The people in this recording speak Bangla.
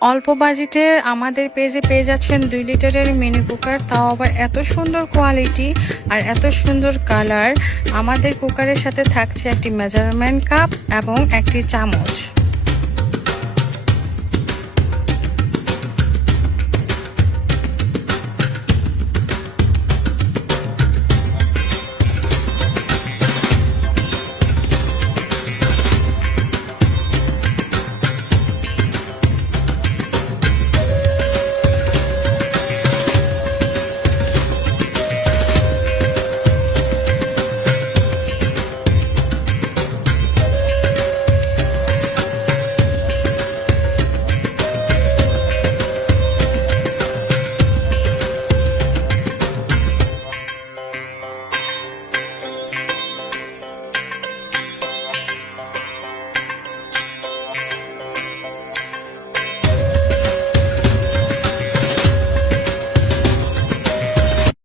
অল্প বাজেটে আমাদের পেজে পেয়ে যাচ্ছেন দুই লিটারের মিনি কুকার তাও আবার এত সুন্দর কোয়ালিটি আর এত সুন্দর কালার আমাদের কুকারের সাথে থাকছে একটি মেজারমেন্ট কাপ এবং একটি চামচ।